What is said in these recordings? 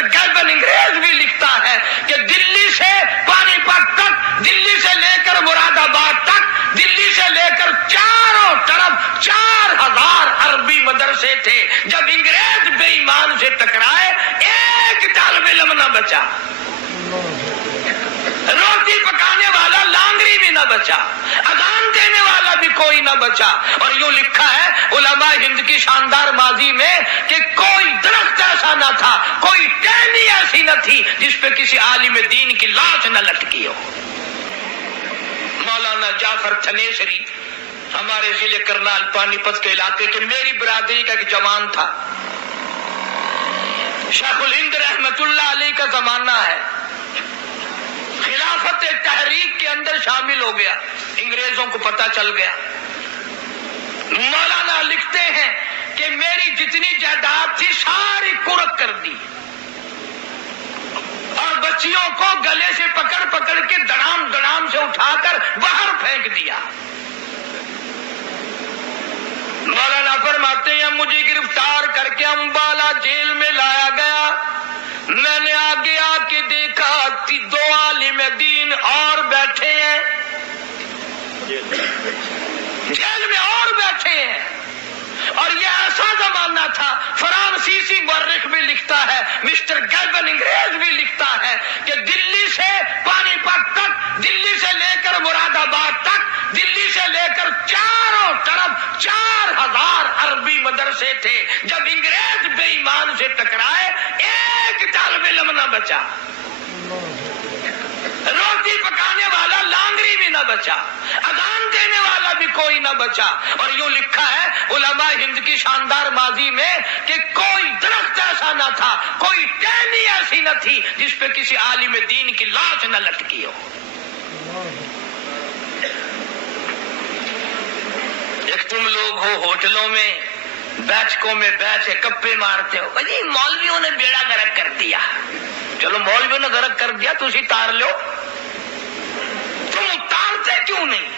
Mister گیلبن انگریز بھی لکھتا ہے کہ دلی سے پانی پت تک، دلی سے لے کر مراد آباد تک، دلی سے لے کر چاروں طرف 4000 عربی مدرسے تھے. جب انگریز بے ایمان سے ٹکرائے ایک طالب علم نہ بچا، روٹی پکانے والا لانگری بھی نہ بچا، اذان دینے والا بھی کوئی نہ بچا. اور یوں لکھا ہے علماء ہند کی شاندار ماضی میں کہ کوئی درخت ایسا نہ تھا، کوئی ٹہنی ایسی نہ تھی جس پہ کسی عالم دین کی لاش نہ لٹکی ہو. مولانا جعفر تھنیسری ہمارے ضلع کرنال پانی پت کے علاقے کے میری برادری کا ایک جوان تھا. شیخ الہند رحمت اللہ علیہ کا زمانہ ہے، خلافت تحریک کے اندر شامل ہو گیا، انگریزوں کو پتہ چل گیا. مولانا لکھتے ہیں کہ میری جتنی جائیداد تھی ساری قرق کر دی اور بچیوں کو گلے سے پکڑ پکڑ کے دڑام سے اٹھا کر باہر پھینک دیا. مولانا فرماتے ہیں مجھے گرفتار کر کے امبالہ جیل میں لایا گیا. میں نے آگے آ کے دیکھا 2 عالم دین اور بیٹھے ہیں جیل میں، اور بیٹھے ہیں. اور یہ ایسا زمانہ تھا، فرانسیسی مورخ بھی لکھتا ہے، مسٹر گیلبن انگریز بھی لکھتا ہے کہ دلی سے پانی پت تک، دلی سے لے کر مراد آباد تک، دلی سے لے کر چاروں طرف 4000 عربی مدرسے تھے. جب انگریز بے ایمان سے ٹکرائے ایک طالب علم نہ بچا، روٹی پکانے والا لانگری بھی نہ بچا، اذان دینے والا بھی کوئی نہ بچا. اور یوں لکھا ہے علماء ہند کی شاندار ماضی میں کہ کوئی درخت ایسا نہ تھا، کوئی ٹہنی ایسی نہ تھی جس پہ کسی عالم دین کی لاش نہ لٹکی ہو. ایک تم لوگ ہو ہوٹلوں میں بیٹھکوں میں بیٹھے گپے مارتے ہو، بھائی مولویوں نے بیڑا غرق کر دیا. چلو مولویوں نے غرق کر دیا تو اسی تار لو، تم اتارتے کیوں نہیں؟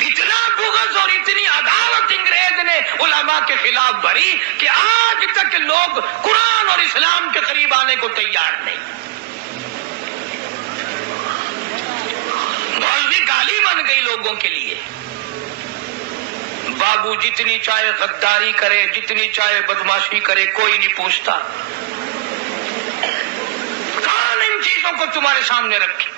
اتنا بغض اور اتنی عداوت انگریز نے علماء کے خلاف بھری کہ آج تک لوگ قرآن اور اسلام کے قریب آنے کو تیار نہیں. مولوی گالی بن گئی لوگوں کے لیے. بابو جتنی چاہے غداری کرے، جتنی چاہے بدماشی کرے، کوئی نہیں پوچھتا. کون ان چیزوں کو تمہارے سامنے رکھے؟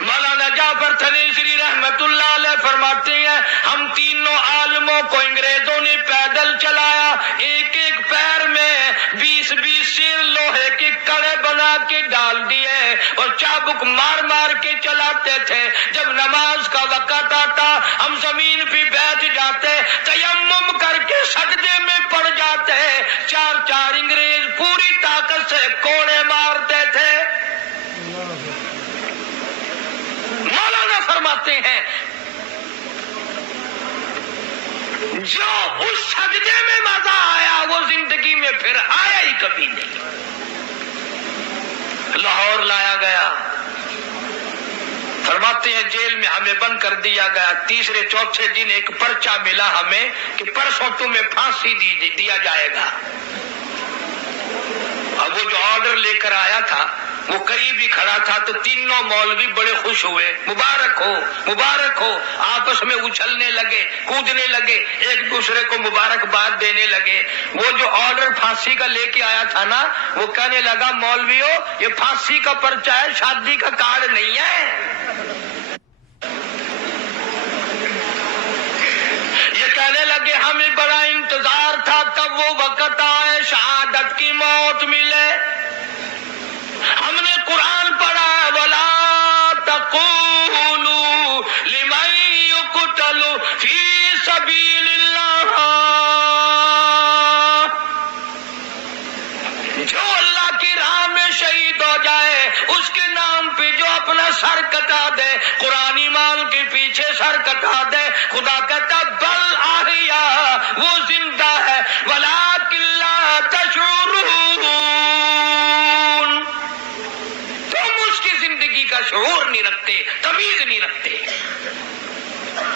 مولانا جعفر تھنیسری رحمت اللہ علیہ فرماتے ہیں ہم تینوں عالموں کو انگریزوں نے پیدل چلایا، ایک ایک پیر میں 20 سیر لوہے کے کڑے بنا کے ڈال دیے اور چابک مار مار کے چلاتے تھے. جب نماز کا وقت آتا ہم زمین پہ بیٹھ جاتے، تیمم کر کے سجدے میں پڑ جاتے. 4 انگریز پوری طاقت سے کوڑے مارتے تھے. مولانا فرماتے ہیں جو اس سجدے میں مزہ آیا وہ زندگی میں پھر آیا ہی کبھی نہیں. لاہور لایا گیا، فرماتے ہیں جیل میں ہمیں بند کر دیا گیا. 3-4 دن ایک پرچہ ملا ہمیں کہ پرسوں تمہیں پھانسی دیا جائے گا. اب وہ جو آرڈر لے کر آیا تھا وہ قریب ہی کھڑا تھا تو تینوں مولوی بڑے خوش ہوئے، مبارک ہو مبارک ہو. آپس میں اچھلنے لگے، کودنے لگے، ایک دوسرے کو مبارکباد دینے لگے. وہ جو آرڈر پھانسی کا لے کے آیا تھا نا وہ کہنے لگا مولویوں یہ پھانسی کا پرچہ ہے، شادی کا کارڈ نہیں ہے. یہ کہنے لگے ہمیں بڑا انتظار تھا کب وہ وقت آئے شہادت کی موت ملے. ہم نے قرآن پڑھا وَلَا تَقُولُوا لِمَن يُقْتَلُ فِي سَبِيلِ اللَّهِ، جو اللہ کی راہ میں شہید ہو جائے اس کے نام پہ جو اپنا سر کٹا دے، قرآن ایمان کے پیچھے سر کٹا دے، خدا کہتا بل احیاء، وہ زندہ ہے وَلَٰكِن لَّا تَشْعُرُونَ، کا شعور نہیں رکھتے، تمیز نہیں رکھتے.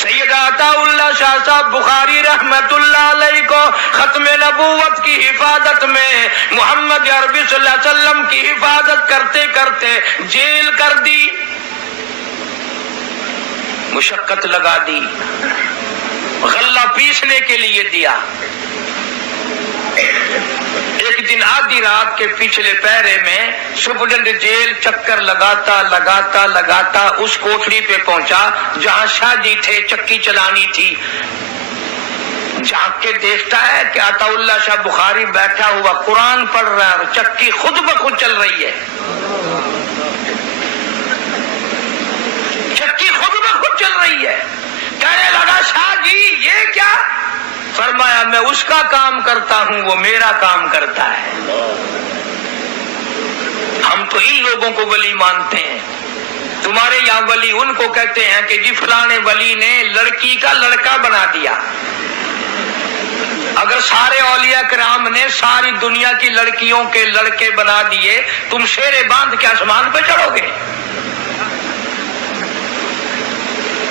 سید عطا اللہ شاہ صاحب بخاری رحمت اللہ علیہ کو ختم نبوت کی حفاظت میں محمد عربی صلی اللہ علیہ وسلم کی حفاظت کرتے کرتے جیل کر دی، مشقت لگا دی، غلہ پیسنے کے لیے دیا۔ ایک دن آدھی رات کے پچھلے پہرے میں سپرڈنٹ جیل چکر لگاتا لگاتا لگاتا اس کوٹھری پہ پہنچا جہاں شاہ جی تھے، چکی چلانی تھی۔ جھانک کے دیکھتا ہے کہ عطا اللہ شاہ بخاری بیٹھا ہوا قرآن پڑھ رہا ہے، چکی خود بخود چل رہی ہے، چکی خود بخود چل رہی ہے۔ کہنے لگا شاہ جی یہ کیا؟ فرمایا میں اس کا کام کرتا ہوں، وہ میرا کام کرتا ہے۔ ہم تو ان لوگوں کو ولی مانتے ہیں، تمہارے یہاں ولی ان کو کہتے ہیں کہ جی فلانے ولی نے لڑکی کا لڑکا بنا دیا۔ اگر سارے اولیاء کرام نے ساری دنیا کی لڑکیوں کے لڑکے بنا دیے، تم شیرے باندھ کے آسمان پہ چڑھو گے؟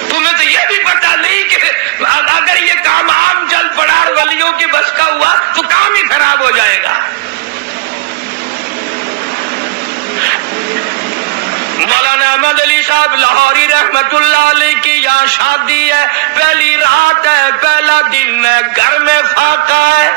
تمہیں تو یہ بھی پتا نہیں کہ اگر یہ کام عام چل پڑا اور ولیوں کی بس کا ہوا تو کام ہی خراب ہو جائے گا۔ مولانا احمد علی صاحب لاہوری رحمت اللہ علیہ کی یہاں شادی ہے، پہلی رات ہے، پہلا دن ہے، گھر میں فاقہ ہے،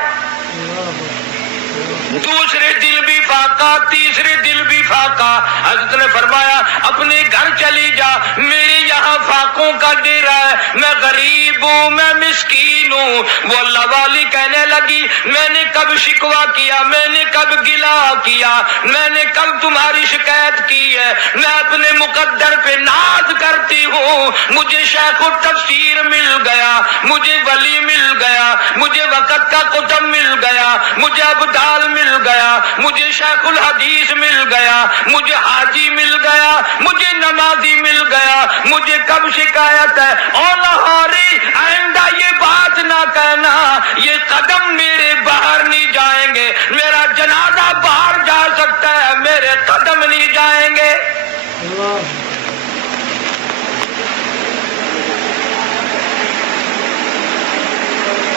دوسرے دن بھی فاقہ، تیسرے دن بھی فاقہ۔ حضرت نے فرمایا اپنے گھر چلی جا، میرے یہاں فاقوں کا ڈیرا ہے، میں غریب ہوں، میں مسکین ہوں۔ وہ اللہ والی کہنے لگی میں نے کب شکوہ کیا، میں نے کب گلا کیا، میں نے کب تمہاری شکایت کی ہے؟ میں اپنے مقدر پہ ناز کرتی ہوں، مجھے شیخ التفسیر مل گیا، مجھے ولی مل گیا، مجھے وقت کا قطب مل گیا، مجھے ابدال مل گیا، مجھے شیخ الحدیث مل گیا، مجھے حاجی مل گیا، مجھے نمازی مل گیا، مجھے کب شکایت ہے؟ اور لاہوری آئندہ یہ بات نہ کہنا یہ قدم میرے باہر نہیں جائیں گے، میرا جنازہ باہر جا سکتا ہے، میرے قدم نہیں جائیں گے۔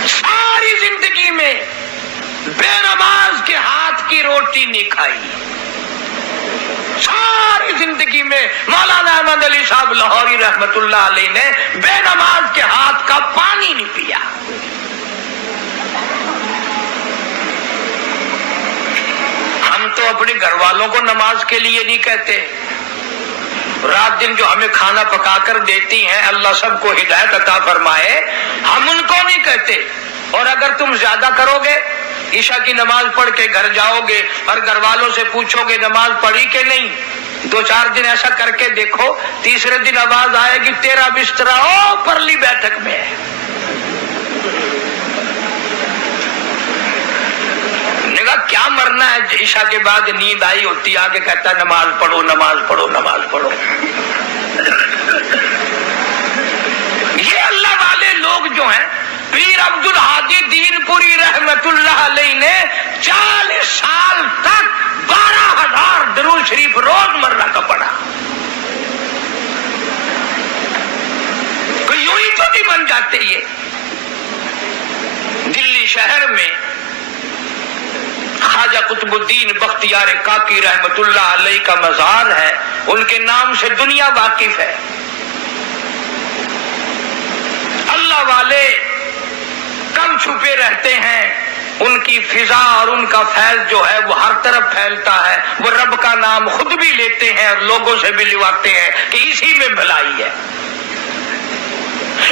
ساری زندگی میں بے نماز کے ہاتھ کی روٹی نہیں کھائی، ساری زندگی میں مولانا احمد علی صاحب لاہوری رحمت اللہ علیہ نے بے نماز کے ہاتھ کا پانی نہیں پیا۔ ہم تو اپنے گھر والوں کو نماز کے لیے نہیں کہتے، رات دن جو ہمیں کھانا پکا کر دیتی ہیں، اللہ سب کو ہدایت عطا فرمائے، ہم ان کو نہیں کہتے۔ اور اگر تم زیادہ کرو گے، عشاء کی نماز پڑھ کے گھر جاؤ گے اور گھر والوں سے پوچھو گے نماز پڑھی کہ نہیں، 2-4 دن ایسا کر کے دیکھو، تیسرے دن آواز آئے گی تیرا بستر او پرلی بیٹھک میں ہے۔ نے کہا کیا مرنا ہے؟ عشاء کے بعد نیند آئی ہوتی، آگے کہتا نماز پڑھو نماز پڑھو نماز پڑھو۔ یہ اللہ والے لوگ جو ہیں، پیر عبد الحادی دین پوری رحمت اللہ علیہ نے 40 سال تک 12,000 درود شریف روز مرہ کا پڑھا۔ کوئی یوں ہی تو نہیں بن جاتے۔ یہ دلی شہر میں خواجہ قطب الدین بختیار کاکی رحمت اللہ علیہ کا مزار ہے، ان کے نام سے دنیا واقف ہے۔ اللہ والے کم چھپے رہتے ہیں، ان کی فضا اور ان کا فیض جو ہے وہ ہر طرف پھیلتا ہے، وہ رب کا نام خود بھی لیتے ہیں اور لوگوں سے بھی لواتے ہیں کہ اسی میں بھلائی ہے۔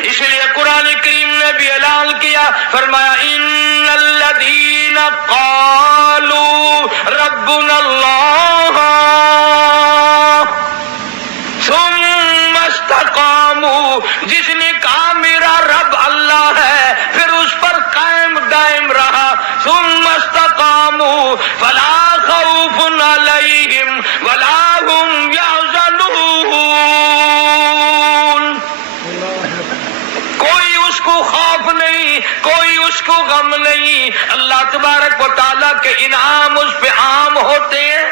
اس لیے قرآن کریم نے بھی اعلان کیا، فرمایا ان الذین قالوا ربنا اللہ ثم استقاموا، جس نے کہا میرا رب اللہ ہے پھر اس پر قائم دائم رہا، ثم استقاموا فلا خوف علیہم ولا هم یحزنون، کوئی اس کو خوف نہیں، کوئی اس کو غم نہیں، اللہ تبارک و تعالیٰ کے انعام اس پہ عام ہوتے ہیں۔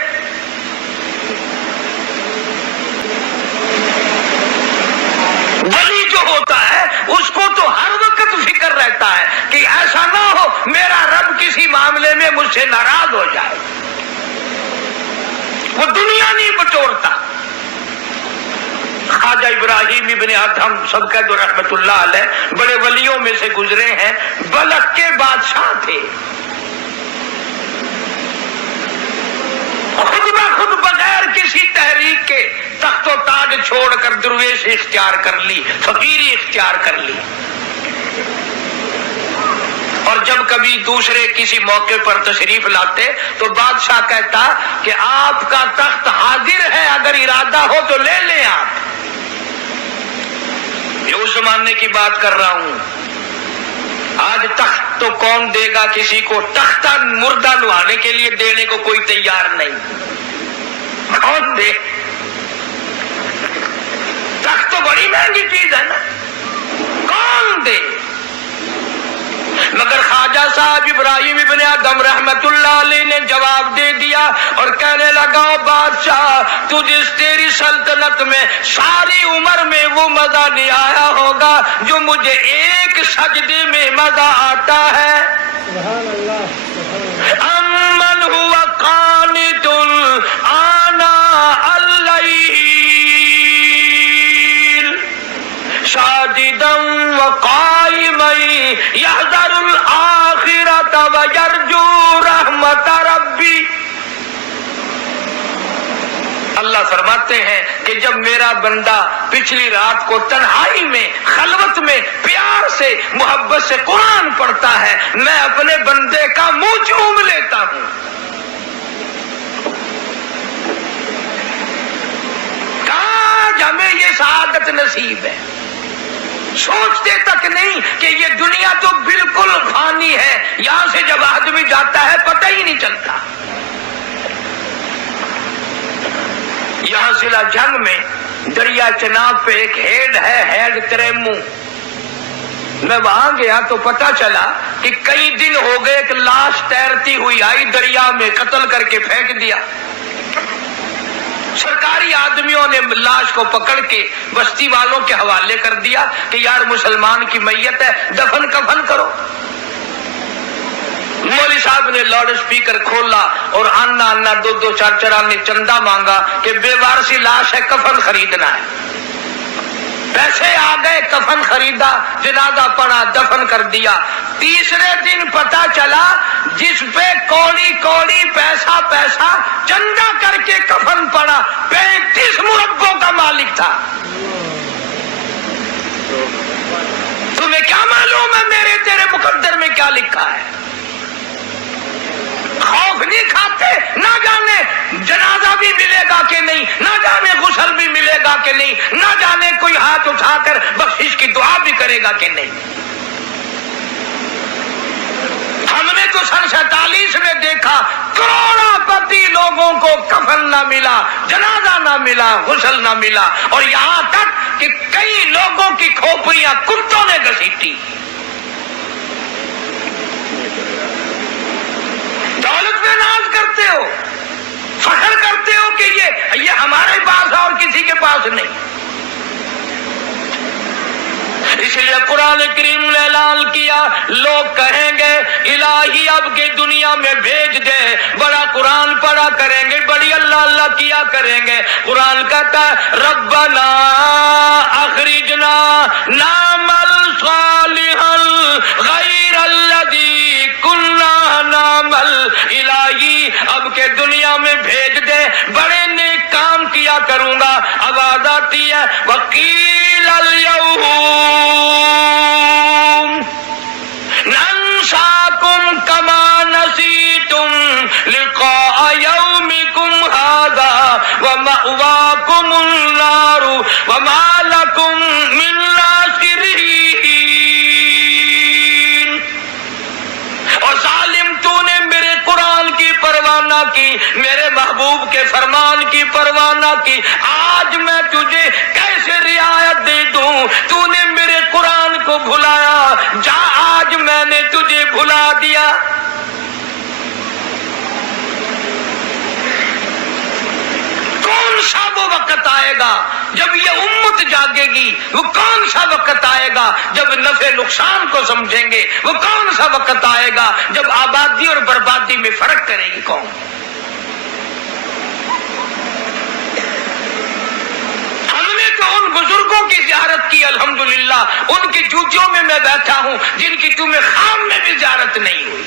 ولی جو ہوتا ہے اس کو تو ہر وقت فکر رہتا ہے کہ ایسا نہ ہو میرا رب کسی معاملے میں مجھ سے ناراض ہو جائے. وہ دنیا نہیں بٹورتا. خواجہ ابراہیم ابن ادہم سب کا دو رحمت اللہ علیہ بڑے ولیوں میں سے گزرے ہیں، بلخ کے بادشاہ تھے. خود بخود بغیر کسی تحریک کے تخت و تاج چھوڑ کر درویش اختیار کر لی، فقیری اختیار کر لی. اور جب کبھی دوسرے کسی موقع پر تشریف لاتے تو بادشاہ کہتا کہ آپ کا تخت حاضر ہے، اگر ارادہ ہو تو لے لیں آپ. یہ اس زمانے کی بات کر رہا ہوں. آج تخت تو کون دے گا کسی کو؟ تختہ مردہ نوانے کے لیے دینے کو کوئی تیار نہیں. کون دے؟ تخت تو بڑی مہنگی چیز ہے نا، کون دے؟ مگر خواجہ صاحب ابراہیم ابن ادہم رحمت اللہ علیہ نے جواب دے دیا اور کہنے لگا بادشاہ تجھے تیری سلطنت میں ساری عمر میں وہ مزہ نہیں آیا ہوگا جو مجھے ایک سجدے میں مزہ آتا ہے. سبحان اللہ. امن ہوا قانت آناء اللیل ساجدا وقائما یحذر الآخرۃ ویرجو رحمت ربی. اللہ فرماتے ہیں کہ جب میرا بندہ پچھلی رات کو تنہائی میں خلوت میں پیار سے محبت سے قرآن پڑھتا ہے میں اپنے بندے کا منہ چوم لیتا ہوں. کاش ہمیں یہ سعادت نصیب ہے. سوچتے تک نہیں کہ یہ دنیا تو بالکل فانی ہے، یہاں سے جب آدمی جاتا ہے پتہ ہی نہیں چلتا. یہاں ضلع جنگ میں دریا چناب پہ ایک ہیڈ ہے، ہیڈ تریمو. میں وہاں گیا تو پتا چلا کہ کئی دن ہو گئے ایک لاش تیرتی ہوئی آئی دریا میں، قتل کر کے پھینک دیا. سرکاری آدمیوں نے لاش کو پکڑ کے بستی والوں کے حوالے کر دیا کہ یار مسلمان کی میت ہے، دفن کفن کرو. مولوی صاحب نے لاؤڈ اسپیکر کھولا اور آنا آنا دو دو چار چار نے چندہ مانگا کہ بے وارسی لاش ہے، کفن خریدنا ہے. پیسے آ گئے، کفن خریدا، جنازہ پڑا، دفن کر دیا. تیسرے دن پتا چلا جس پہ کوڑی کوڑی پیسہ پیسہ چندہ کر کے کفن پڑا 35 مربوں کا مالک تھا. تمہیں کیا معلوم ہے میرے تیرے مقدر میں کیا لکھا ہے؟ خوف نہیں کھاتے، نہ جانے جنازہ بھی ملے گا کہ نہیں، نہ جانے غسل بھی ملے گا کہ نہیں، نہ جانے کوئی ہاتھ اٹھا کر بخشش کی دعا بھی کرے گا کہ نہیں. ہم نے تو سن 47 میں دیکھا کروڑوں پتی لوگوں کو کفن نہ ملا، جنازہ نہ ملا، غسل نہ ملا، اور یہاں تک کہ کئی لوگوں کی کھوپڑیاں کتوں نے گھسیٹی. دولت میں ناز کرتے ہو، فخر کرتے ہو کہ یہ ہمارے پاس ہے اور کسی کے پاس نہیں. اس لیے قرآن کریم نے اعلان کیا، لوگ کہیں گے الہی اب کے دنیا میں بھیج دے، بڑا قرآن پڑھا کریں گے، بڑی اللہ اللہ کیا کریں گے. قرآن کہتا ہے ربنا اخرجنا نعمل صالحا غیر الذی کنا نعمل. الہی اب کے دنیا میں بھیج دے، بڑے نیک کام کیا کروں گا. آواز آتی ہے وقیل اليوم ننساکم کما نسیتم لقاء یومکم ھذا ومأواکم النار وما لکم من ناصرین. اور ظالم تو نے میرے قرآن کی پرواہ نہ کی، میرے محبوب کے فرمان کی پرواہ نہ کی. آج میں تجھے کیسے رعایت دے دوں؟ تو نے میرے قرآن کو بھلایا، جا آج میں نے تجھے بھلا دیا. کون سا وہ وقت آئے گا جب یہ امت جاگے گی؟ وہ کون سا وقت آئے گا جب نفع نقصان کو سمجھیں گے؟ وہ کون سا وقت آئے گا جب آبادی اور بربادی میں فرق کرے گی قوم؟ ہم نے تو ان بزرگوں کی زیارت کی الحمدللہ، ان کی جوتیوں میں میں بیٹھا ہوں جن کی تمہیں خام میں بھی زیارت نہیں ہوئی۔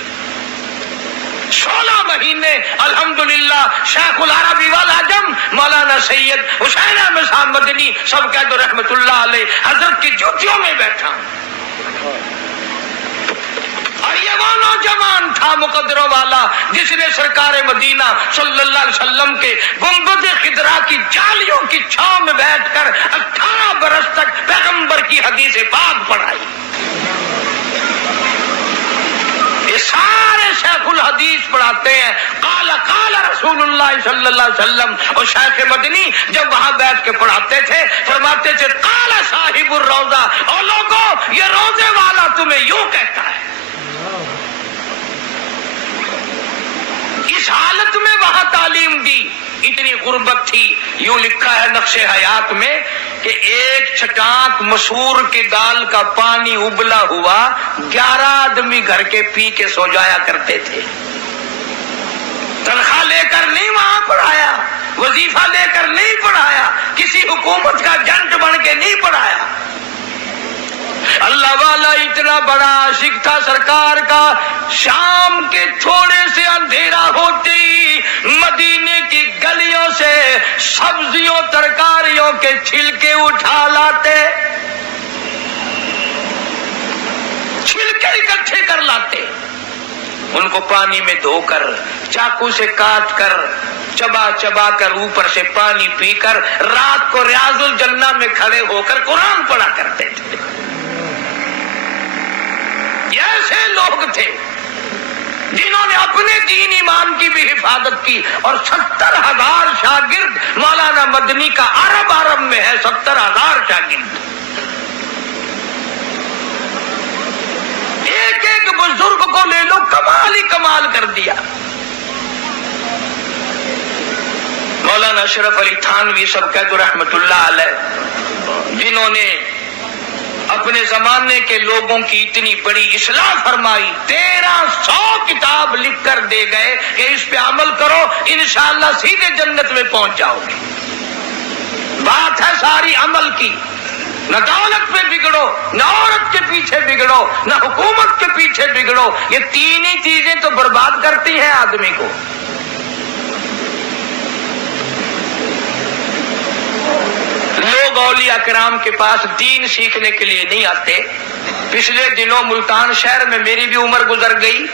16 مہینے الحمدللہ شیخ العربی والعجم مولانا سید حسین احمد صاحب مدنی سب کہہ دو رحمت اللہ علیہ حضرت کی جوتیوں میں بیٹھا ہوں۔ اور یہ وہ نوجوان تھا مقدروں والا جس نے سرکار مدینہ صلی اللہ علیہ وسلم کے گنبد خضرا کی جالیوں کی چھاؤں میں بیٹھ کر 18 برس تک پیغمبر کی حدیث پاک پڑھائی۔ یہ سارے شیخ الحدیث پڑھاتے ہیں قال قال رسول اللہ صلی اللہ علیہ وسلم، اور شیخ مدنی جب وہاں بیٹھ کے پڑھاتے تھے فرماتے تھے قال صاحب الروضہ، اور لوگوں یہ روضے والا تمہیں یوں کہتا ہے۔ اس حالت میں وہاں تعلیم دی، اتنی غربت تھی۔ یوں لکھا ہے نقش حیات میں کہ ایک چھٹانک مسور کی دال کا پانی ابلا ہوا 11 آدمی گھر کے پی کے سو جایا کرتے تھے۔ تنخواہ لے کر نہیں وہاں پڑھایا، وظیفہ لے کر نہیں پڑھایا، کسی حکومت کا جنٹ بن کے نہیں پڑھایا۔ اللہ والا اتنا بڑا عاشق تھا سرکار کا، شام کے تھوڑے سے اندھیرا ہوتے ہی مدینے کی گلیوں سے سبزیوں ترکاریوں کے چھلکے اٹھا لاتے، چھلکے اکٹھے کر لاتے، ان کو پانی میں دھو کر چاقو سے کاٹ کر چبا چبا کر اوپر سے پانی پی کر رات کو ریاض الجنہ میں کھڑے ہو کر قرآن پڑھا کرتے تھے۔ ایسے لوگ تھے جنہوں نے اپنے دین ایمان کی بھی حفاظت کی، اور 70,000 شاگرد مولانا مدنی کا عرب میں ہے، 70,000 شاگرد۔ ایک ایک بزرگ کو لے لو، کمال ہی کمال کر دیا۔ مولانا اشرف علی تھانوی سب کہہ دو رحمت اللہ علیہ، جنہوں نے اپنے زمانے کے لوگوں کی اتنی بڑی اصلاح فرمائی، 1300 کتاب لکھ کر دے گئے کہ اس پہ عمل کرو انشاءاللہ سیدھے جنت میں پہنچ جاؤ گے۔ بات ہے ساری عمل کی، نہ دولت پہ بگڑو، نہ عورت کے پیچھے بگڑو، نہ حکومت کے پیچھے بگڑو، یہ تین ہی چیزیں تو برباد کرتی ہیں آدمی کو۔ لوگ اولیاء کرام کے پاس دین سیکھنے کے لیے نہیں آتے۔ پچھلے دنوں ملتان شہر میں میری بھی عمر گزر گئی،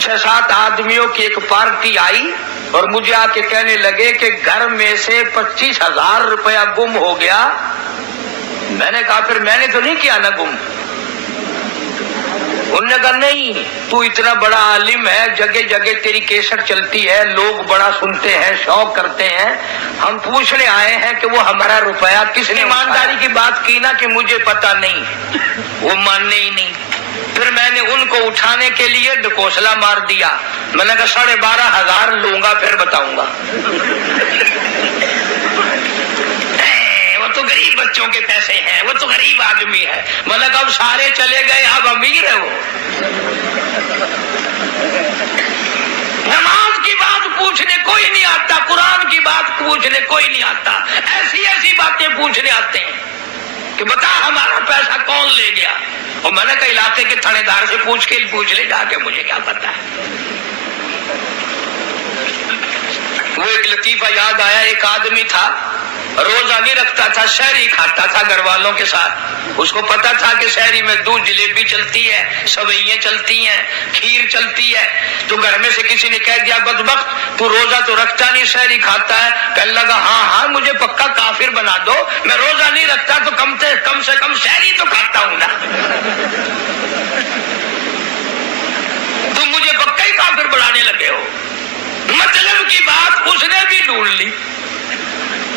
6-7 آدمیوں کی ایک پارٹی آئی اور مجھے آ کے کہنے لگے کہ گھر میں سے 25,000 روپیہ گم ہو گیا۔ میں نے کہا پھر میں نے تو نہیں کیا نا گم؟ انہوں نے کہا نہیں، تو اتنا بڑا عالم ہے، جگہ جگہ تیری کیسٹ چلتی ہے، لوگ بڑا سنتے ہیں، شوق کرتے ہیں، ہم پوچھنے آئے ہیں کہ وہ ہمارا روپیہ کس نے؟ ایمانداری کی بات کی نا کہ مجھے پتا نہیں، وہ ماننے ہی نہیں۔ پھر میں نے ان کو اٹھانے کے لیے ڈکوسلا مار دیا، میں نے کہا 12,500 لوں گا پھر بتاؤں گا۔ وہ تو غریب بچوں کے پیسے ہیں، وہ تو غریب آدمی ہے۔ میں نے کہا اب سارے چلے گئے، اب امیر ہے وہ۔ نماز کی بات پوچھنے کوئی نہیں آتا، قرآن کی بات پوچھنے کوئی نہیں آتا، ایسی ایسی باتیں پوچھنے آتے ہیں کہ بتا ہمارا پیسہ کون لے گیا؟ اور میں نے کہا علاقے کے تھانے دار سے پوچھ لے جا کے، مجھے کیا پتا ہے۔ وہ ایک لطیفہ یاد آیا، ایک آدمی تھا روزہ نہیں رکھتا تھا، شہری کھاتا تھا گھر والوں کے ساتھ۔ اس کو پتا تھا کہ شہری میں دودھ جلیبی چلتی ہے، سوئیاں چلتی ہیں، کھیر چلتی ہے، تو گھر میں سے کسی نے کہہ دیا بدبخت تو روزہ تو رکھتا نہیں، شہری کھاتا ہے۔ کہنے لگا ہاں مجھے پکا کافر بنا دو، میں روزہ نہیں رکھتا تو کم سے کم شہری تو کھاتا ہوں نا، تم مجھے پکا ہی کافر بنانے لگے ہو۔ مطلب کی بات اس نے بھی ڈھونڈ لی،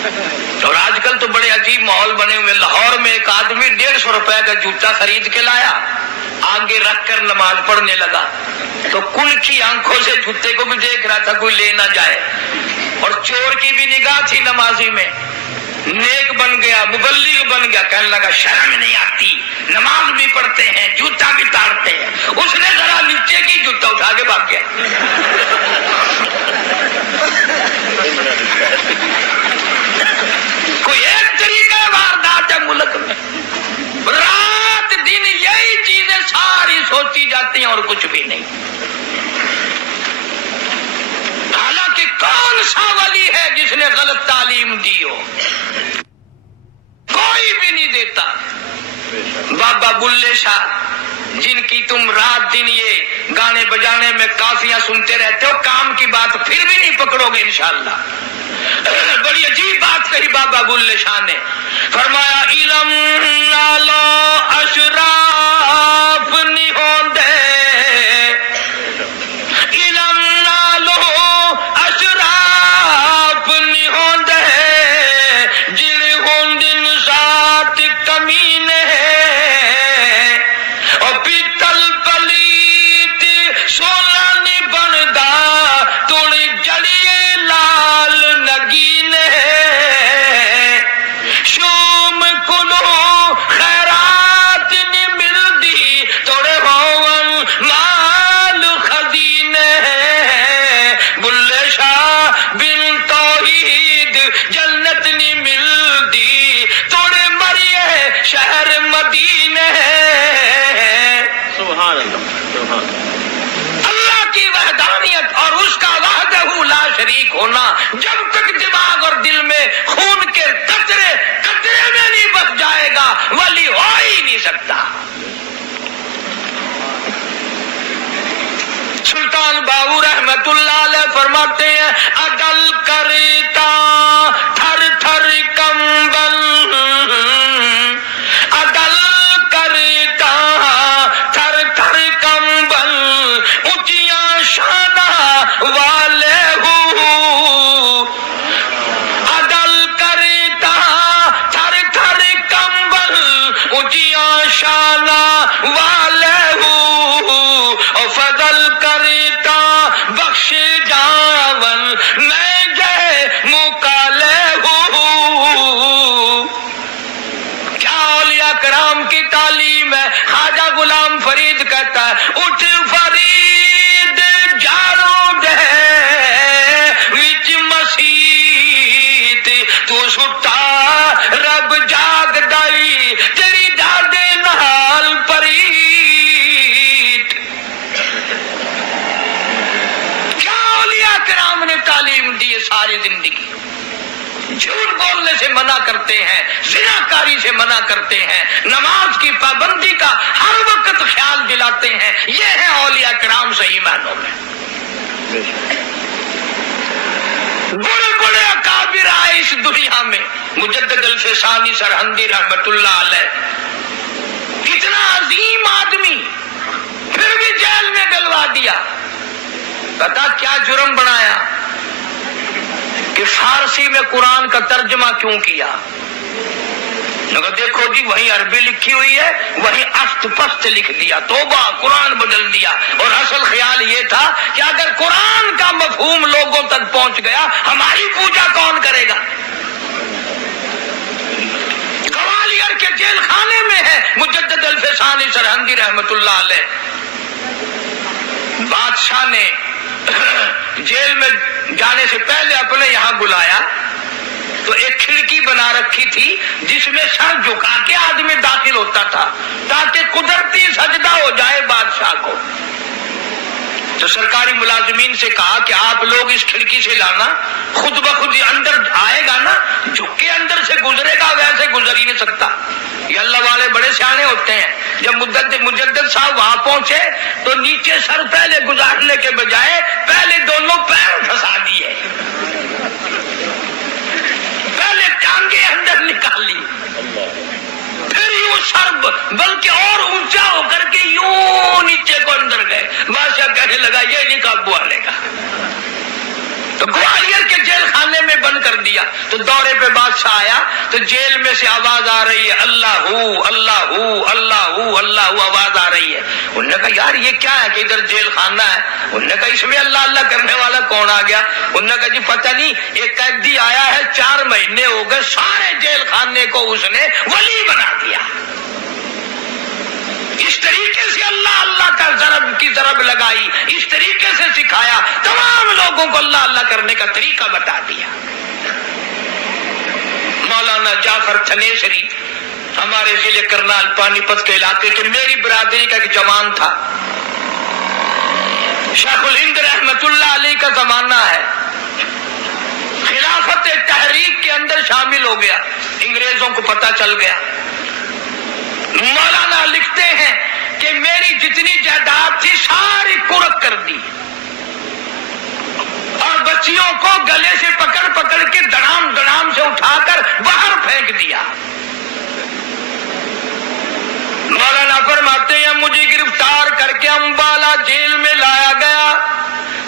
اور آج کل تو بڑے عجیب ماحول بنے ہوئے. لاہور میں ایک آدمی 150 روپے کا جوتا خرید کے لایا, آگے رکھ کر نماز پڑھنے لگا تو کن کی آنکھوں سے جوتے کو بھی دیکھ رہا تھا کوئی لے نہ جائے, اور چور کی بھی نگاہ تھی نمازی میں. نیک بن گیا, مبلغ بن گیا, کہنے لگا شرم نہیں آتی, نماز بھی پڑھتے ہیں جوتا بھی تاڑتے ہیں. اس نے ذرا نیچے کی جوتا اٹھا کے بھاگ گیا. کوئی ایک طریقہ واردات ہے ملک میں, رات دن یہی چیزیں ساری سوچی جاتی ہیں اور کچھ بھی نہیں. حالانکہ کون سا ولی ہے جس نے غلط تعلیم دی ہو؟ کوئی بھی نہیں دیتا. بابا بلے شاہ جن کی تم رات دن یہ گانے بجانے میں کافیاں سنتے رہتے ہو, کام کی بات پھر بھی نہیں پکڑو گے انشاءاللہ. بڑی عجیب بات کہی بابا بلے شاہ نے, فرمایا علم نالو اشراف نہیں ہوندے, علم نالو اشراف نہیں ہوندے, جڑے ہوندن ساتھ کمینے, اور پیتل پلیت سونا نہیں بندا, توڑی جڑیے لال نگینے, شوم کلو خیرات نہیں ملدی, توڑے ہون مال خزینے. بلے شاہ بن توحید جنت نہیں ملدی, توڑے مریے شہر مدینے. سبحان اللہ, سبحان اللہ کی وحدانیت اور اس کا وحدہ لا شریک ہونا جب تک دماغ اور دل میں خون کے قطرے قطرے میں نہیں بس جائے گا, ولی ہو ہی نہیں سکتا. سلطان باہو رحمت اللہ علیہ فرماتے ہیں عدل کرتا تھر تھر کمبل, عدل کرتا تھر تھر کمبل, اونچیاں شانہ والے ہو, عدل کرتا تھر تھر کمبل, اونچیاں شانہ والے ہو, اور فضل کرتا بخش جاون میں جے مکالے ہو. کیا اولیاء کرام کی تعلیم ہے. خواجہ غلام فرید کہتا ہے اٹھ فرید جارو دے وچ مسیت, تو سٹا رب جاگ دائی تیری ڈاڈے نال پریت. کیا اولیاء کرام نے تعلیم دی ہے ساری زندگی. جھوٹ بولنے سے منع کرتے ہیں, زناکاری سے منع کرتے ہیں, نماز کی پابندی کا ہر وقت خیال دلاتے ہیں. یہ ہے اولیاء کرام صحیح معنوں میں. بڑے بڑے اکابر آئے اس دنیا میں, مجدد الفسانی سرہندی رحمت اللہ علیہ, اتنا عظیم آدمی پھر بھی جیل میں ڈلوا دیا. پتا کیا جرم بنایا کہ فارسی میں قرآن کا ترجمہ کیوں کیا. دیکھو جی وہیں عربی لکھی ہوئی ہے, وہیں افت پست لکھ دیا, توبہ قرآن بدل دیا. اور اصل خیال یہ تھا کہ اگر قرآن کا مفہوم لوگوں تک پہنچ گیا ہماری پوجا کون کرے گا. گوالیار کے جیل خانے میں ہے مجدد الفسانی سرہندی رحمت اللہ علیہ. بادشاہ نے جیل میں جانے سے پہلے اپنے یہاں بلایا تو ایک کھڑکی بنا رکھی تھی جس میں سر جھکا کے آدمی داخل ہوتا تھا تاکہ قدرتی سجدہ ہو جائے بادشاہ کو. تو سرکاری ملازمین سے کہا کہ آپ لوگ اس کھڑکی سے لانا, خود بخود اندر آئے گا نا, جھک کے اندر سے گزرے گا, ویسے گزر ہی نہیں سکتا. یہ اللہ والے بڑے سیانے ہوتے ہیں. جب مجدد صاحب وہاں پہنچے تو نیچے سر پہلے گزارنے کے بجائے پہلے دونوں پیر پھنسا دیے, پہلے ٹانگیں اندر نکالی, پھر یوں سر بلکہ اور اونچا ہو کر کے یوں نیچے کو اندر گئے. بادشاہ کہنے لگا یہ نہیں قابو آنے کا. تو گوالیار کے جیل خانے میں بند کر دیا تو دورے پہ بادشاہ آیا تو جیل میں سے آواز آ رہی ہے اللہ ہو اللہ ہو اللہ ہو اللہ ہو آواز آ رہی ہے. انہوں نے کہا یار یہ کیا ہے کہ ادھر جیل خانہ ہے. انہوں نے کہا اس میں اللہ اللہ کرنے والا کون آ گیا. انہوں نے کہا جی پتہ نہیں ایک قیدی آیا ہے 4 مہینے ہو گئے سارے جیل خانے کو اس نے ولی بنا دیا. اس طریقے سے اللہ اللہ کا ضرب کی ضرب لگائی, اس طریقے سے سکھایا, تمام لوگوں کو اللہ اللہ کرنے کا طریقہ بتا دیا. مولانا جعفر تھنیسری ہمارے ضلع کرنال پانی پت کے علاقے کے میری برادری کا ایک جوان تھا. شیخ الہند رحمت اللہ علیہ کا زمانہ ہے. خلافت تحریک کے اندر شامل ہو گیا, انگریزوں کو پتہ چل گیا. مولانا لکھتے ہیں کہ میری جتنی جائیداد تھی ساری قرق کر دی اور بچیوں کو گلے سے پکڑ پکڑ کے دڑام دڑام سے اٹھا کر باہر پھینک دیا. مولانا فرماتے ہیں مجھے گرفتار کر کے امبالہ جیل میں لایا گیا.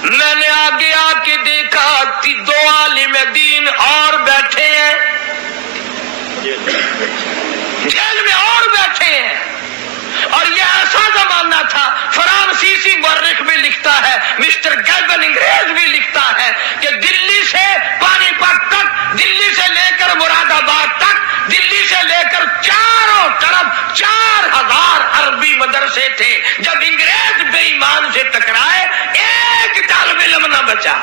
میں نے آگے آ کے دیکھا کہ 2 عالم دین اور بیٹھے ہیں جیل میں اور بیٹھے ہیں. اور یہ ایسا زمانہ تھا, فرانسیسی مورخ بھی لکھتا ہے, مسٹر گیبن انگریز بھی لکھتا ہے کہ دلی سے پانی پت تک, دلی سے لے کر مراد آباد تک, دلی سے لے کر چاروں طرف 4000 عربی مدرسے تھے. جب انگریز بے ایمان سے ٹکرائے ایک طالب علم نہ بچا,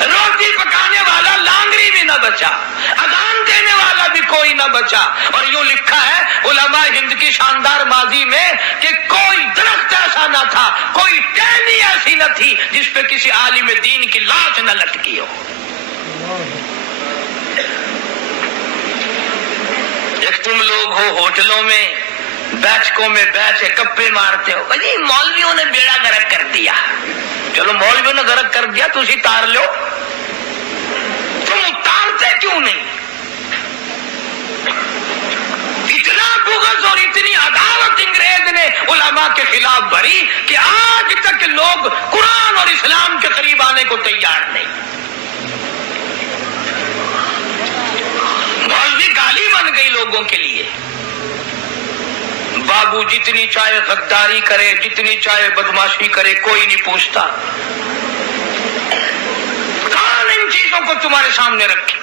روٹی پکانے والا لانگری بھی نہ بچا, اذان دینے والا بھی کوئی نہ بچا. اور یوں لکھا ہے علماء ہند کی شاندار ماضی میں کہ کوئی درخت ایسا نہ تھا, کوئی ٹہنی ایسی نہ تھی جس پہ کسی عالم دین کی لاش نہ لٹکی ہو. ایک تم لوگ ہو ہوٹلوں میں بیٹھکوں میں بیٹھ کے گپے مارتے ہو, جی مولویوں نے بیڑا غرق کر دیا. چلو مولویوں نے غرق کر دیا تو اسی تار لو, تم اتارتے کیوں نہیں؟ اتنا بغض اور اتنی عداوت انگریز نے علماء کے خلاف بھری کہ آج تک لوگ قرآن اور اسلام کے قریب آنے کو تیار نہیں. مولوی گالی بن گئی لوگوں کے لیے. بابو جتنی چاہے غداری کرے, جتنی چاہے بدماشی کرے, کوئی نہیں پوچھتا. کون ان چیزوں کو تمہارے سامنے رکھے؟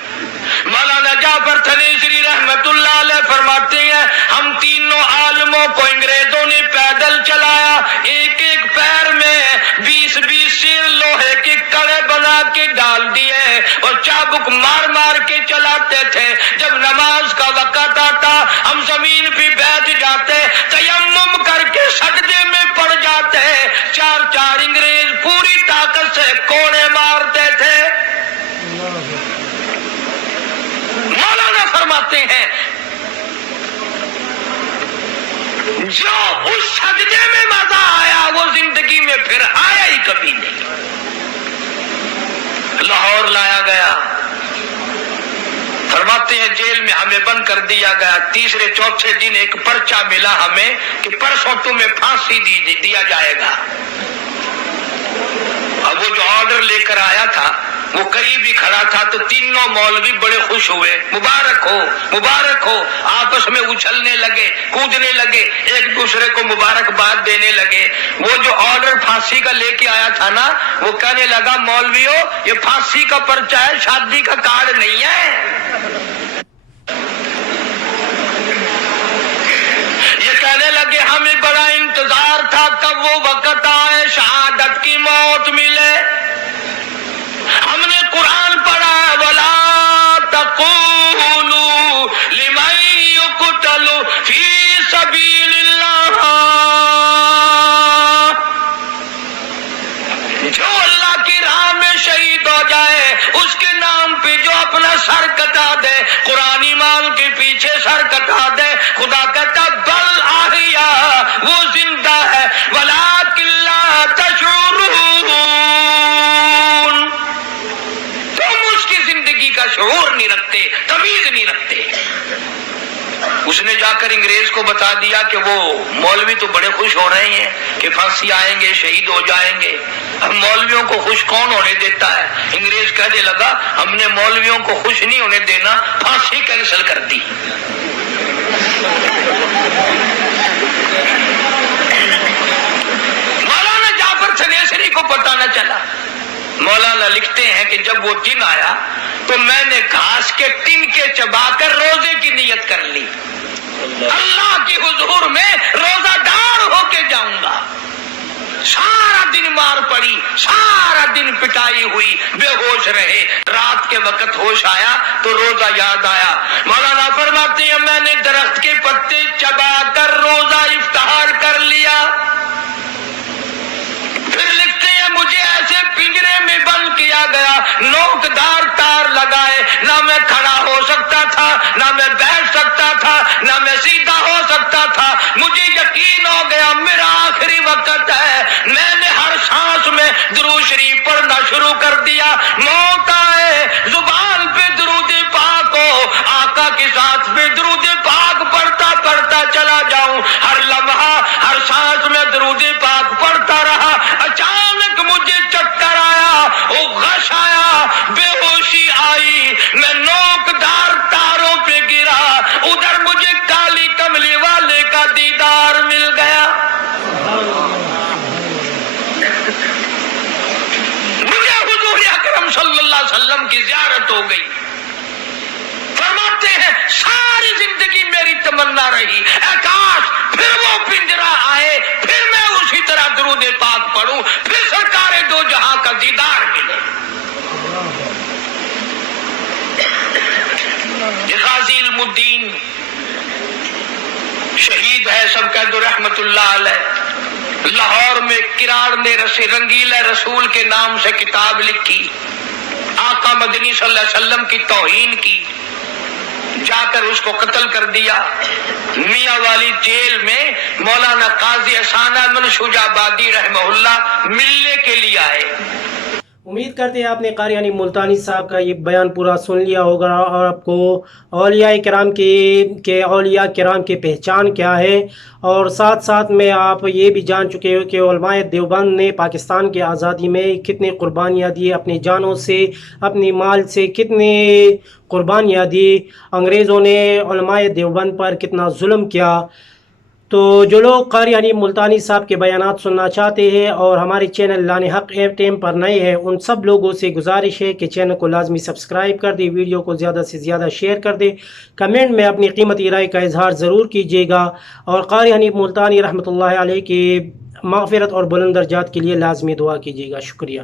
مولانا جعفر تھنیسری رحمت اللہ علیہ فرماتے ہیں ہم تینوں عالموں کو انگریزوں نے پیدل چلایا, ایک ایک پیر میں 20-20 سیر لوہے کے کڑے بنا کے ڈال دیے اور چابک مار مار کے چلاتے تھے. جب نماز کا وقت آتا ہم زمین پہ بیٹھ جاتے, تیمم کر کے سجدے میں پڑ جاتے. 4 انگریز پوری طاقت سے کوڑے مارتے تھے. مولانا فرماتے ہیں جو اس سجدے میں مزہ آیا وہ زندگی میں پھر آیا ہی کبھی نہیں. لاہور لایا گیا, فرماتے ہیں جیل میں ہمیں بند کر دیا گیا. 3-4 دن ایک پرچہ ملا ہمیں کہ پرسوں تمہیں پھانسی دیا جائے گا. اب وہ جو آرڈر لے کر آیا تھا وہ قریب ہی کھڑا تھا تو تینوں مولوی بڑے خوش ہوئے, مبارک ہو مبارک ہو, آپس میں اچھلنے لگے, کودنے لگے, ایک دوسرے کو مبارکباد دینے لگے. وہ جو آرڈر پھانسی کا لے کے آیا تھا نا وہ کہنے لگا مولویوں یہ پھانسی کا پرچہ ہے, شادی کا کارڈ نہیں ہے. یہ کہنے لگے ہمیں بڑا انتظار تھا کب وہ وقت آئے شہادت کی موت ملے. ہم نے قرآن پڑھا وَلَا تَقُولُوا لِمَن يُقْتَلُ فِي سَبِيلِ اللَّهِ, جو اللہ کی راہ میں شہید ہو جائے اس کے نام پہ جو اپنا سر کٹا دے, قرآنی مال کے پیچھے سر کٹا دے, خدا کہتا بل احیاء, وہ زندہ ہے, وَلَٰكِن لَّا تَشْعُرُونَ, اس نے جا کر انگریز کو بتا دیا کہ وہ مولوی تو بڑے خوش ہو رہے ہیں کہ پھانسی آئیں گے، شہید ہو جائیں گے۔ اب مولویوں کو خوش کون ہونے دیتا ہے؟ انگریز کہنے لگا ہم نے مولویوں کو خوش نہیں ہونے دینا، پھانسی کینسل کر دی۔ مولانا جعفر تھنیسری کو پتہ نہ چلا۔ مولانا لکھتے ہیں کہ جب وہ دن آیا تو میں نے گھاس کے ٹن کے چبا کر روزے کی نیت کر لی، اللہ کی حضور میں روزہ دار ہو کے جاؤں گا۔ سارا دن مار پڑی، سارا دن پٹائی ہوئی، بے ہوش رہے۔ رات کے وقت ہوش آیا تو روزہ یاد آیا۔ مولانا فرماتے ہیں میں نے درخت کے پتے چبا کر روزہ افطار کر لیا۔ پھر لکھتے ہیں مجھے ایسے پنجرے میں بند کیا گیا، نوکدار تار لگائے، نہ میں کھڑا ہو سکتا تھا، نہ میں بیٹھ سکتا تھا، نہ میں سیدھا ہو سکتا تھا۔ مجھے یقین ہو گیا میرا آخری وقت ہے۔ میں نے ہر سانس میں درود شریف پڑھنا شروع کر دیا۔ موت آئے زبان پہ درود پاک ہو، آقا کے ساتھ پہ درود پاک پڑھتا پڑھتا چلا جاؤں۔ ہر لمحہ ہر سانس میں درود پاک پڑھتا رہا۔ اچانک مجھے چکر آیا، وہ غش آیا، بے ہوشی آئی، میں نوکدار تاروں پہ گرا۔ ادھر مجھے کالی کملی والے کا دیدار مل گیا۔ مجھے حضور اکرم صلی اللہ علیہ وسلم کی زیارت ہو گئی۔ فرماتے ہیں ساری زندگی میری تمنا رہی اے کاش پھر وہ پنجرا آئے، پھر میں اسی طرح درود پاک پڑھوں، پھر سرکار دو جہاں کا دیدار ملے۔ غازی علم الدین شہید ہے، سب کہہ دو رحمت اللہ علیہ۔ لاہور میں کراڑ نے رنگیلا رسول کے نام سے کتاب لکھی، آقا مدنی صلی اللہ علیہ وسلم کی توہین کی، جا کر اس کو قتل کر دیا۔ میاں والی جیل میں مولانا قاضی احسان احمد شجاع آبادی رحمہ اللہ ملنے کے لیے آئے۔ امید کرتے ہیں آپ نے قاری حنیف ملتانی صاحب کا یہ بیان پورا سن لیا ہوگا اور آپ کو اولیاء کرام اولیاء کرام کی پہچان کیا ہے، اور ساتھ ساتھ میں آپ یہ بھی جان چکے ہو کہ علماء دیوبند نے پاکستان کی آزادی میں کتنی قربانیاں دی، اپنی جانوں سے اپنی مال سے کتنی قربانیاں دی، انگریزوں نے علماء دیوبند پر کتنا ظلم کیا۔ تو جو لوگ قاری حنیف ملتانی صاحب کے بیانات سننا چاہتے ہیں اور ہمارے چینل لان حق ٹیم پر نئے ہیں، ان سب لوگوں سے گزارش ہے کہ چینل کو لازمی سبسکرائب کر دیں، ویڈیو کو زیادہ سے زیادہ شیئر کر دیں، کمنٹ میں اپنی قیمتی رائے کا اظہار ضرور کیجیے گا، اور قاری حنیف ملتانی رحمۃ اللہ علیہ کی مغفرت اور بلند درجات کے لیے لازمی دعا کیجیے گا۔ شکریہ۔